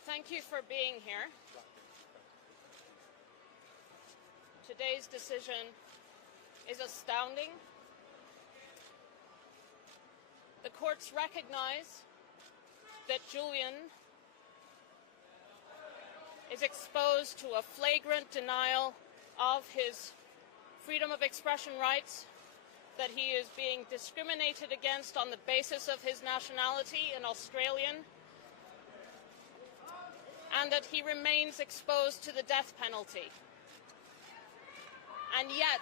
Thank you for being here. Today's decision is astounding. The courts recognize that Julian is exposed to a flagrant denial of his freedom of expression rights, that he is being discriminated against on the basis of his nationality, an Australian, and that he remains exposed to the death penalty. And yet,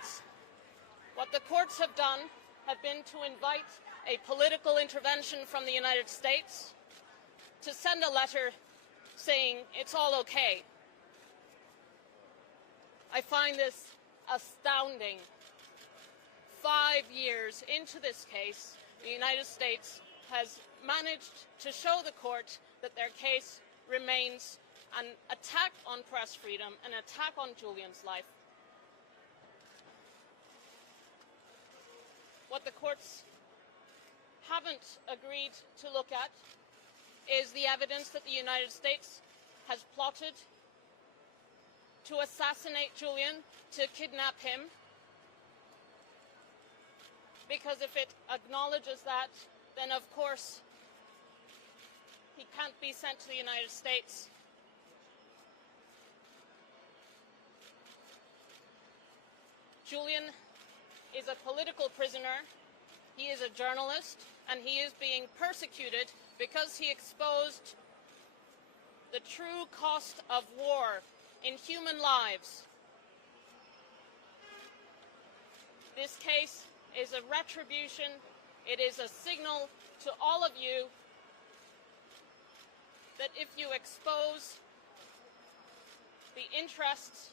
what the courts have done have been to invite a political intervention from the United States to send a letter saying it's all okay. I find this astounding. 5 years into this case, the United States has managed to show the court that their case remains an attack on press freedom, an attack on Julian's life. What the courts haven't agreed to look at is the evidence that the United States has plotted to assassinate Julian, to kidnap him. Because if it acknowledges that, then of course he can't be sent to the United States. Julian is a political prisoner. He is a journalist, and he is being persecuted because he exposed the true cost of war in human lives. This case is a retribution. It is a signal to all of you that if you expose the interests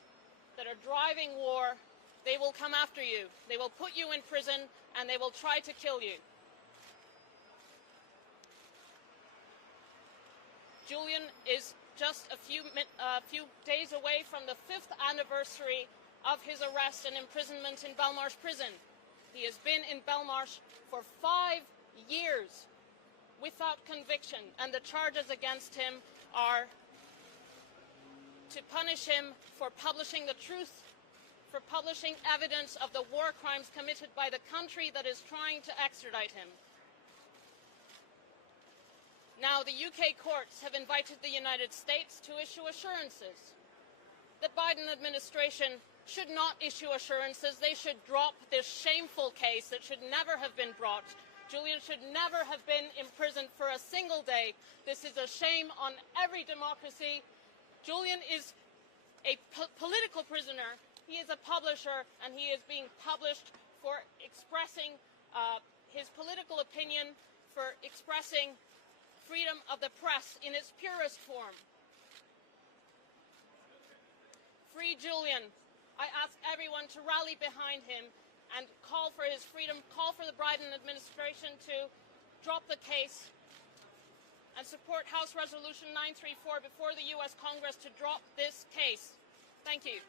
that are driving war, they will come after you. They will put you in prison and they will try to kill you. Julian is just a few days away from the 5th anniversary of his arrest and imprisonment in Belmarsh prison. He has been in Belmarsh for 5 years without conviction, and the charges against him are to punish him for publishing the truth, for publishing evidence of the war crimes committed by the country that is trying to extradite him. Now, the UK courts have invited the United States to issue assurances. The Biden administration should not issue assurances. They should drop this shameful case that should never have been brought. Julian should never have been imprisoned for a single day. This is a shame on every democracy. Julian is a political prisoner. He is a publisher, and he is being published for expressing his political opinion, for expressing freedom of the press in its purest form. Free Julian. I ask everyone to rally behind him and call for his freedom, call for the Biden administration to drop the case and support House Resolution 934 before the US Congress to drop this case. Thank you.